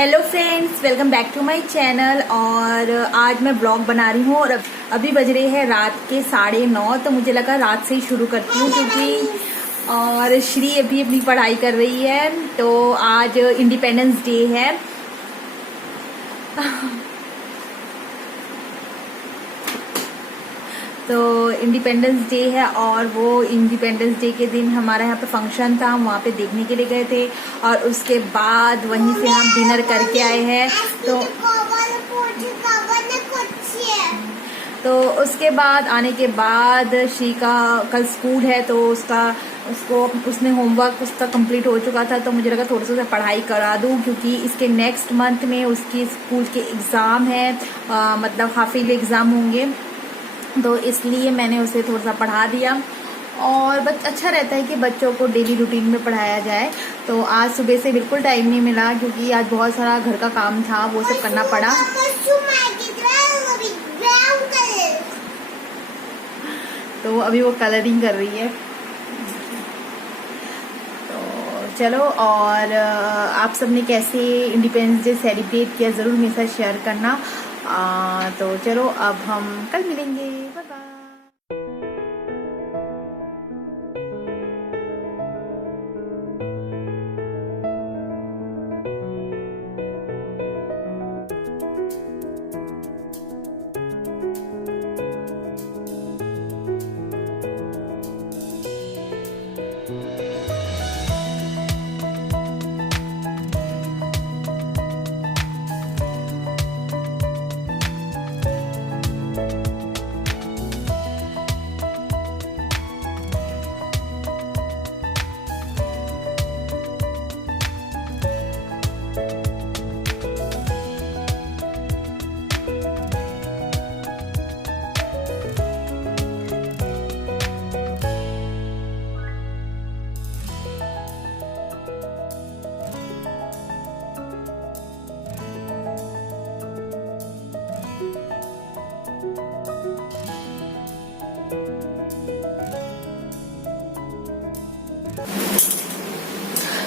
Hello friends, welcome back to my channel. और आज मैं ब्लॉग बना रही हूँ और अभी बज रहे हैं रात के 9:30। तो मुझे लगा रात से ही शुरू करती हूँ क्योंकि और श्री अभी अपनी पढ़ाई कर रही है। तो आज इंडिपेंडेंस डे है। तो इंडिपेंडेंस डे है और वो इंडिपेंडेंस डे के दिन हमारा यहाँ पे फंक्शन था, हम वहाँ पे देखने के लिए गए थे और उसके बाद वहीं से हम डिनर करके आए हैं। तो उसके बाद आने के बाद श्री का कल स्कूल है तो उसने होमवर्क उसका कंप्लीट हो चुका था। तो मुझे लगा थोड़ा सा पढ़ाई करा दूं क्योंकि इसके नेक्स्ट मंथ में उसकी स्कूल के एग्ज़ाम है, मतलब हाफ ईयरली एग्ज़ाम होंगे। तो इसलिए मैंने उसे थोड़ा सा पढ़ा दिया और अच्छा रहता है कि बच्चों को डेली रूटीन में पढ़ाया जाए। तो आज सुबह से बिल्कुल टाइम नहीं मिला क्योंकि आज बहुत सारा घर का काम था, वो सब करना पड़ा। तो अभी वो कलरिंग कर रही है। तो चलो, और आप सबने कैसे इंडिपेंडेंस डे सेलिब्रेट किया ज़रूर मेरे साथ शेयर करना। तो चलो, अब हम कल मिलेंगे। Bye bye.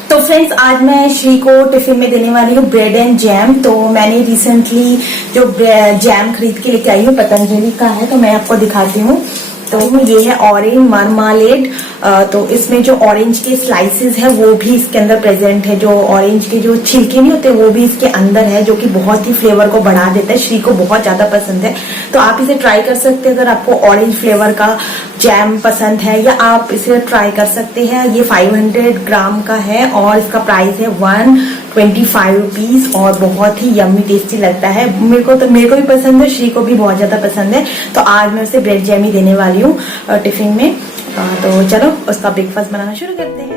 तो फ्रेंड्स, आज मैं श्री को टिफिन में देने वाली हूँ ब्रेड एंड जैम। तो मैंने रिसेंटली जो जैम खरीद के लेके आई हूँ पतंजलि का है, तो मैं आपको दिखाती हूँ। तो ये है ऑरेंज मार्मालेड। तो इसमें जो ऑरेंज के स्लाइसेस है वो भी इसके अंदर प्रेजेंट है। जो ऑरेंज के जो छिलके नहीं होते वो भी इसके अंदर है, जो कि बहुत ही फ्लेवर को बढ़ा देता है। श्री को बहुत ज्यादा पसंद है, तो आप इसे ट्राई कर सकते हैं अगर आपको ऑरेंज फ्लेवर का जैम पसंद है, या आप इसे ट्राई कर सकते हैं। ये 500 ग्राम का है और इसका प्राइस है 125 रुपीज और बहुत ही यम्मी टेस्टी लगता है। मेरे को भी पसंद है, श्री को भी बहुत ज्यादा पसंद है। तो आज मैं उसे ब्रेड जैम ही देने वाली हूँ टिफिन में। तो चलो उसका ब्रेकफास्ट बनाना शुरू करते हैं।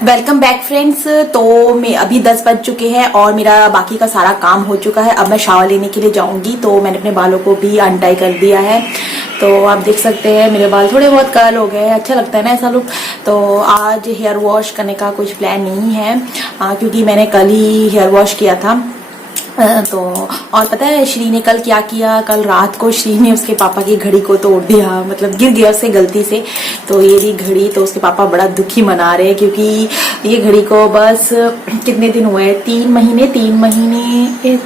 Welcome back friends. तो मैं अभी 10 बज चुके हैं और मेरा बाकी का सारा काम हो चुका है। अब मैं शावर लेने के लिए जाऊंगी। तो मैंने अपने बालों को भी अनटाई कर दिया है। तो आप देख सकते हैं मेरे बाल थोड़े बहुत कर्ल हो गए हैं, अच्छा लगता है ना ऐसा लुक। तो आज हेयर वॉश करने का कुछ प्लान नहीं है क्योंकि मैंने कल ही हेयर वॉश किया था। तो और पता है श्री ने कल क्या किया, कल रात को श्री ने उसके पापा की घड़ी को तोड़ दिया, मतलब गिर गया उससे गलती से। तो ये रही घड़ी, तो उसके पापा बड़ा दुखी मना रहे हैं क्योंकि ये घड़ी को बस कितने दिन हुए हैं,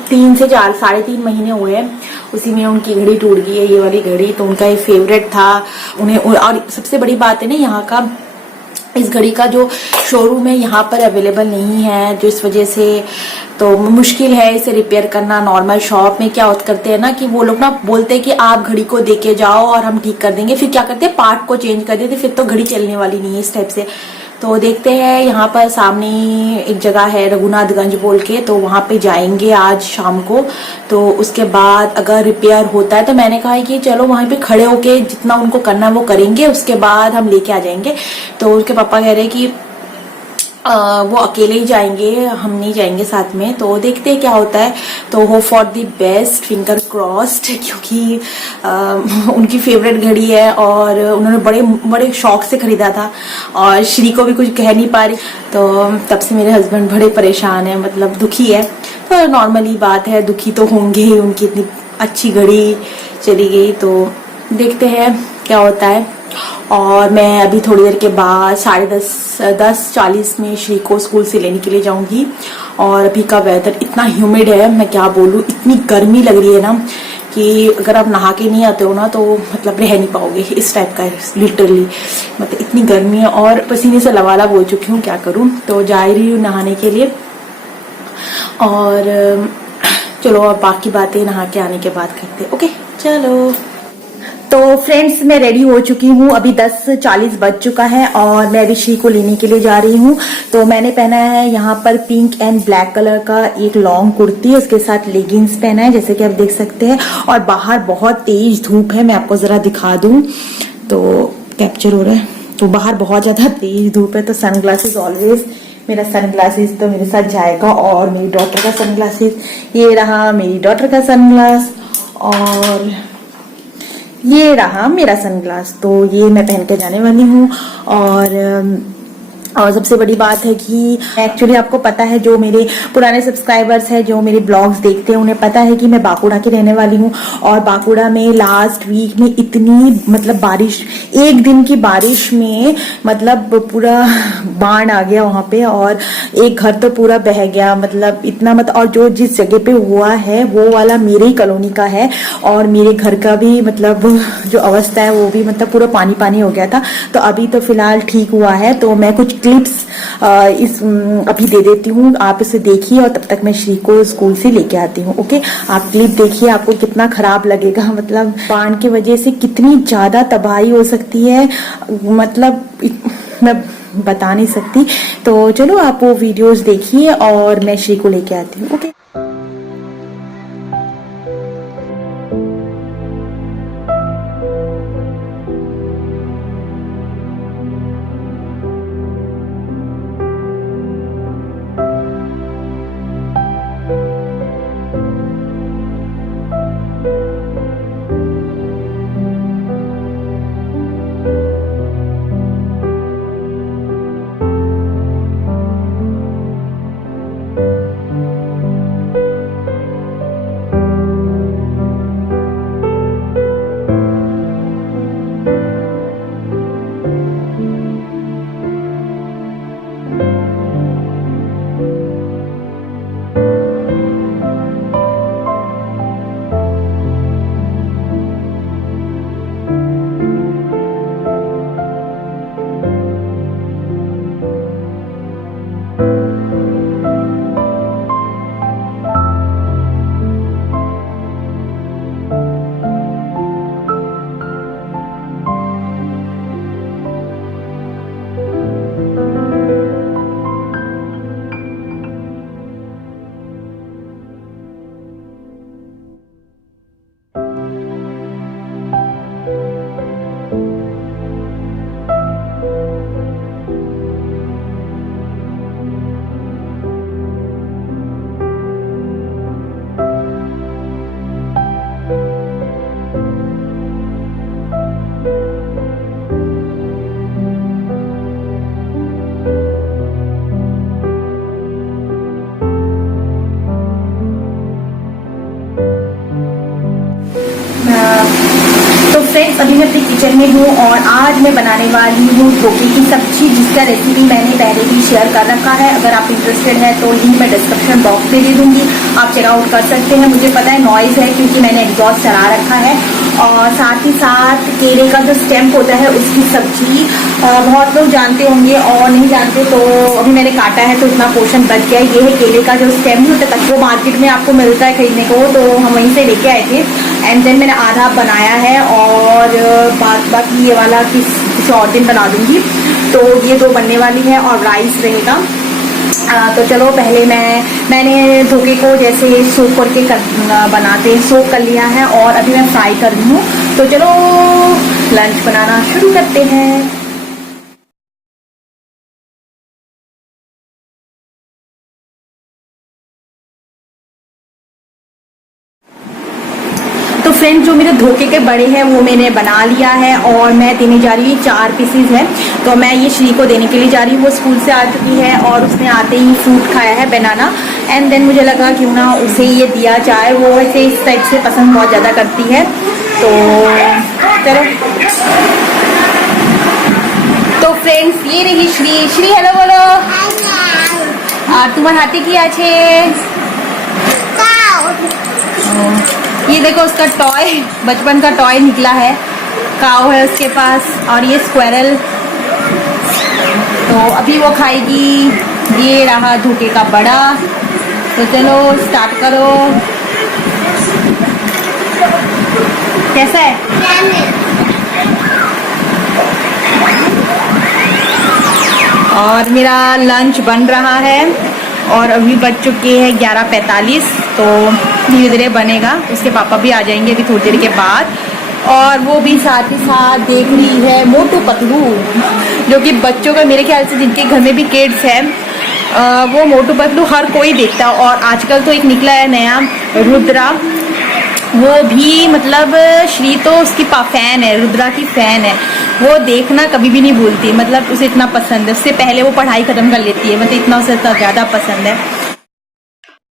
3 से 4 3.5 महीने हुए हैं, उसी में उनकी घड़ी टूट गई है, ये वाली घड़ी। तो उनका ये फेवरेट था उन्हें। और सबसे बड़ी बात है ना, यहाँ का इस घड़ी का जो शोरूम है यहाँ पर अवेलेबल नहीं है, जो इस वजह से तो मुश्किल है इसे रिपेयर करना। नॉर्मल शॉप में क्या करते हैं ना कि वो लोग ना बोलते हैं कि आप घड़ी को देके जाओ और हम ठीक कर देंगे, फिर क्या करते हैं पार्ट को चेंज कर देते, फिर तो घड़ी चलने वाली नहीं है इस टाइप से। तो देखते हैं, यहाँ पर सामने एक जगह है रघुनाथगंज बोल के, तो वहां पे जाएंगे आज शाम को। तो उसके बाद अगर रिपेयर होता है तो मैंने कहा है कि चलो वहां पे खड़े होके जितना उनको करना है वो करेंगे, उसके बाद हम लेके आ जाएंगे। तो उसके पापा कह रहे हैं कि वो अकेले ही जाएंगे, हम नहीं जाएंगे साथ में। तो देखते हैं क्या होता है। तो hope for the best, finger crossed, क्योंकि उनकी फेवरेट घड़ी है और उन्होंने बड़े बड़े शौक से खरीदा था और श्री को भी कुछ कह नहीं पा रही। तो तब से मेरे हस्बैंड बड़े परेशान है, मतलब दुखी है। तो नॉर्मली बात है, दुखी तो होंगे ही, उनकी इतनी अच्छी घड़ी चली गई। तो देखते हैं क्या होता है। और मैं अभी थोड़ी देर के बाद 10:40 में श्री को स्कूल से लेने के लिए जाऊंगी। और अभी का वेदर इतना ह्यूमिड है, मैं क्या बोलूं, इतनी गर्मी लग रही है ना कि अगर आप नहा के नहीं आते हो ना तो मतलब रह नहीं पाओगे, इस टाइप का है लिटरली। मतलब इतनी गर्मी है और पसीने से लबालब हो चुकी हूँ, क्या करूँ। तो जा रही हूँ नहाने के लिए। और चलो अब बाकी बातें नहा के आने के बाद करते। ओके चलो। तो फ्रेंड्स मैं रेडी हो चुकी हूँ, अभी 10:40 बज चुका है और मैं अभी श्री को लेने के लिए जा रही हूँ। तो मैंने पहना है यहाँ पर पिंक एंड ब्लैक कलर का एक लॉन्ग कुर्ती, उसके साथ लेगिंग्स पहना है जैसे कि आप देख सकते हैं। और बाहर बहुत तेज धूप है, मैं आपको जरा दिखा दूं तो कैप्चर हो रहा है। तो बाहर बहुत ज्यादा तेज धूप है, तो सनग्लासेस ऑलवेज, मेरा सनग्लासेस तो मेरे साथ जाएगा। और मेरी डॉटर का सनग्लासेस, ये रहा मेरी डॉटर का सनग्लास, और ये रहा मेरा सनग्लास। तो ये मैं पहन के जाने वाली हूँ। और सबसे बड़ी बात है कि एक्चुअली आपको पता है, जो मेरे पुराने सब्सक्राइबर्स हैं, जो मेरे ब्लॉग्स देखते हैं, उन्हें पता है कि मैं बांकुड़ा की रहने वाली हूँ। और बांकुड़ा में लास्ट वीक में इतनी मतलब बारिश, एक दिन की बारिश में मतलब पूरा बाढ़ आ गया वहां पे, और एक घर तो पूरा बह गया, मतलब इतना और जो जिस जगह पे हुआ है वो वाला मेरे ही कॉलोनी का है। और मेरे घर का भी मतलब जो अवस्था है वो भी मतलब पूरा पानी पानी हो गया था। तो अभी तो फिलहाल ठीक हुआ है। तो मैं कुछ क्लिप्स अभी दे देती हूँ, आप इसे देखिए और तब तक मैं श्री को स्कूल से लेके आती हूँ। ओके, आप क्लिप देखिए, आपको कितना खराब लगेगा, मतलब बाढ़ की वजह से कितनी ज्यादा तबाही हो सकती है, मतलब मैं बता नहीं सकती। तो चलो आप वो वीडियोस देखिए और मैं श्री को लेके आती हूँ। ओके। फ्रेंड्स अभी मैं अपने किचन में हूँ और आज मैं बनाने वाली हूँ धोखे की सब्जी, जिसका रेसिपी मैंने पहले भी शेयर कर रखा है। अगर आप इंटरेस्टेड है तो लिंक मैं डिस्क्रिप्शन बॉक्स में दे दूंगी, आप चेकआउट कर सकते हैं। मुझे पता है नॉइज है क्योंकि मैंने एग्जॉस्ट चला रखा है। और साथ ही साथ केले का जो स्टेम होता है उसकी सब्जी बहुत लोग जानते होंगे और नहीं जानते, तो अभी मैंने काटा है तो इतना पोर्शन बच गया। ये है केले का जो स्टेम होता है, वो मार्केट में आपको मिलता है खरीदने को, तो हम वहीं से लेके आए थे। एंड देन मैंने आधा बनाया है और बाकी ये वाला किसी और दिन बना दूंगी। तो ये दो बनने वाली है और राइस रहेगा। तो चलो पहले मैंने धोखे को जैसे सोक करके सोक कर लिया है और अभी मैं फ्राई कर रही हूँ। तो चलो लंच बनाना शुरू करते हैं। तो फ्रेंड्स जो मेरे धोखे के बड़े हैं वो मैंने बना लिया है और मैं देने जा रही हूँ। 4 पीसीज है तो मैं ये श्री को देने के लिए जा रही हूँ। वो स्कूल से आ चुकी है और उसने आते ही फ्रूट खाया है, बनाना। एंड देन मुझे लगा क्यों ना उसे ये दिया जाए, वो ऐसे इस टाइप से पसंद बहुत ज़्यादा करती है। तो चलो। तो फ्रेंड्स ये रही श्री हेलो बोलो। और तुम्हारे हाथी की आछे ये देखो, उसका टॉय, बचपन का टॉय निकला है, काऊ है उसके पास। और ये स्क्वायरल, तो अभी वो खाएगी। ये रहा धोखे का बड़ा। तो चलो स्टार्ट करो। कैसा है? और मेरा लंच बन रहा है और अभी बज चुके हैं 11:45। तो धीरे धीरे बनेगा। उसके पापा भी आ जाएंगे अभी थोड़ी देर के बाद। और वो भी साथ ही साथ देख रही है मोटू पतलू, जो कि बच्चों का, मेरे ख्याल से जिनके घर में भी किड्स है, वो मोटू पतलू हर कोई देखता। और आजकल तो एक निकला है नया रुद्रा, वो भी मतलब श्री तो उसकी फैन है, रुद्रा की फैन है। वो देखना कभी भी नहीं भूलती, मतलब उसे इतना पसंद है। उससे पहले वो पढ़ाई खत्म कर लेती है, मतलब इतना उसे ज़्यादा पसंद है।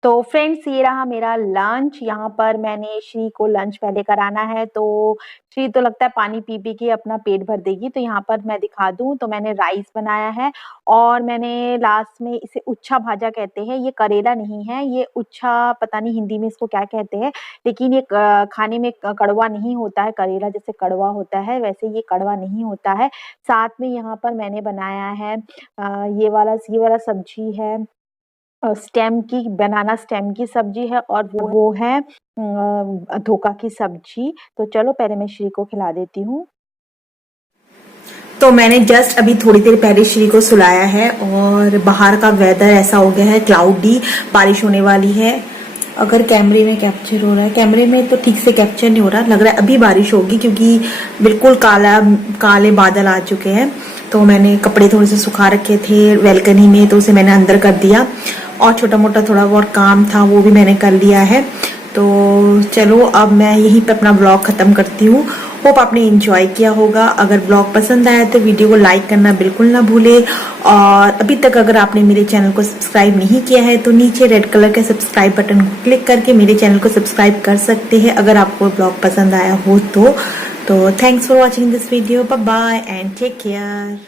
तो फ्रेंड्स ये रहा मेरा लंच। यहाँ पर मैंने श्री को लंच पहले कराना है, तो श्री तो लगता है पानी पी पी के अपना पेट भर देगी। तो यहाँ पर मैं दिखा दूँ तो मैंने राइस बनाया है और मैंने लास्ट में इसे उच्छा भाजा कहते हैं। ये करेला नहीं है, ये उच्छा, पता नहीं हिंदी में इसको क्या कहते हैं, लेकिन ये खाने में कड़वा नहीं होता है। करेला जैसे कड़वा होता है वैसे ये कड़वा नहीं होता है। साथ में यहाँ पर मैंने बनाया है ये वाला सब्जी है, स्टेम की, बनाना स्टेम की सब्जी है और वो है धोखा की सब्जी। तो चलो पहले मैं श्री को खिला देती हूँ। तो मैंने जस्ट अभी थोड़ी देर पहले श्री को सुलाया है और बाहर का वेदर ऐसा हो गया है, क्लाउडी, बारिश होने वाली है। अगर कैमरे में कैप्चर हो रहा है, कैमरे में तो ठीक से कैप्चर नहीं हो रहा, लग रहा है अभी बारिश होगी क्योंकि बिल्कुल काले बादल आ चुके हैं। तो मैंने कपड़े थोड़े से सुखा रखे थे वेलकनी में, तो उसे मैंने अंदर कर दिया और छोटा मोटा थोड़ा बहुत काम था वो भी मैंने कर लिया है। तो चलो अब मैं यहीं पे अपना ब्लॉग खत्म करती हूँ। होप आपने एंजॉय किया होगा। अगर ब्लॉग पसंद आया तो वीडियो को लाइक करना बिल्कुल ना भूले। और अभी तक अगर आपने मेरे चैनल को सब्सक्राइब नहीं किया है तो नीचे रेड कलर के सब्सक्राइब बटन को क्लिक करके मेरे चैनल को सब्सक्राइब कर सकते हैं, अगर आपको ब्लॉग पसंद आया हो तो thanks for watching this video. Bye bye and take care.